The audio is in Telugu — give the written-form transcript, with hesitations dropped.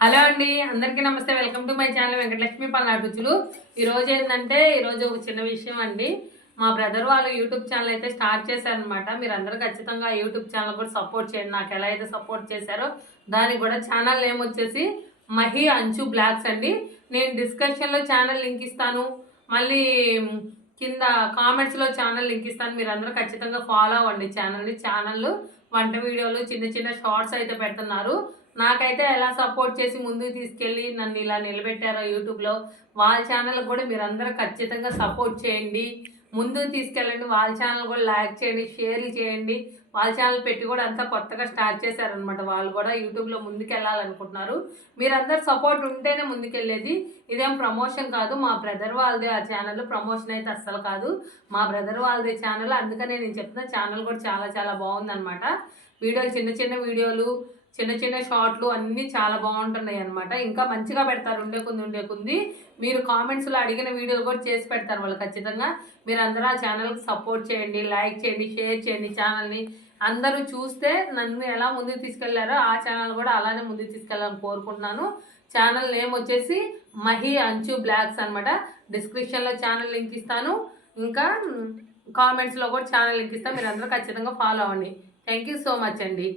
హలో అండి, అందరికీ నమస్తే. Welcome to my channel Venkatalakshmi Palnadu రుచులు. ఈరోజు ఏంటంటే ఒక చిన్న విషయం అండి. మా బ్రదర్ వాళ్ళు యూట్యూబ్ ఛానల్ అయితే స్టార్ట్ చేశారనమాట. మీరు అందరూ ఖచ్చితంగా యూట్యూబ్ ఛానల్ కూడా సపోర్ట్ చేయండి. నాకు ఎలా అయితే సపోర్ట్ చేశారో దానికి కూడా ఛానల్ నేమ్ వచ్చేసి మహి అంచు బ్లాగ్స్ అండి. నేను డిస్క్రిప్షన్లో ఛానల్ లింక్ ఇస్తాను, మళ్ళీ కింద కామెంట్స్లో ఛానల్ లింక్ ఇస్తాను. మీరు అందరూ ఖచ్చితంగా ఫాలో అవ్వండి ఛానల్ వంట వీడియోలు, చిన్న చిన్న షార్ట్స్ అయితే పెడుతున్నారు. నాకైతే ఎలా సపోర్ట్ చేసి ముందుకు తీసుకెళ్ళి నన్ను ఇలా నిలబెట్టారో యూట్యూబ్లో, వాళ్ళ ఛానల్ కూడా మీరందరూ ఖచ్చితంగా సపోర్ట్ చేయండి, ముందుకు తీసుకెళ్ళండి. వాళ్ళ ఛానల్ కూడా లైక్ చేయండి, షేర్లు చేయండి. వాళ్ళ ఛానల్ పెట్టి కూడా అంతా కొత్తగా స్టార్ట్ చేశారనమాట. వాళ్ళు కూడా యూట్యూబ్లో ముందుకు వెళ్ళాలనుకుంటున్నారు. మీరందరూ సపోర్ట్ ఉంటేనే ముందుకెళ్ళేది. ఇదేం ప్రమోషన్ కాదు, మా బ్రదర్ వాళ్ళదే ఆ ఛానల్. ప్రమోషన్ అయితే అస్సలు కాదు, మా బ్రదర్ వాళ్ళదే ఛానల్. అందుకనే నేను చెప్తున్నా, ఛానల్ కూడా చాలా చాలా బాగుందనమాట. వీడియోలు చిన్న చిన్న వీడియోలు, చిన్న చిన్న షార్ట్లు అన్నీ చాలా బాగుంటున్నాయి అనమాట. ఇంకా మంచిగా పెడతారు ఉండే కొంది. మీరు కామెంట్స్లో అడిగిన వీడియోలు కూడా చేసి పెడతారు వాళ్ళు ఖచ్చితంగా. మీరు అందరూ ఆ ఛానల్కి సపోర్ట్ చేయండి, లైక్ చేయండి, షేర్ చేయండి. ఛానల్ని అందరూ చూస్తే నన్ను ఎలా ముందుకు తీసుకెళ్లారో ఆ ఛానల్ కూడా అలానే ముందుకు తీసుకెళ్ళాలని కోరుకుంటున్నాను. ఛానల్ నేమ్ వచ్చేసి మహి అంచు బ్లాగ్స్ అనమాట. డిస్క్రిప్షన్లో ఛానల్ లింక్ ఇస్తాను, ఇంకా కామెంట్స్లో కూడా ఛానల్ లింక్ ఇస్తాను. మీరు అందరూ ఖచ్చితంగా ఫాలో అవ్వండి. థ్యాంక్ యూ సో మచ్ అండి.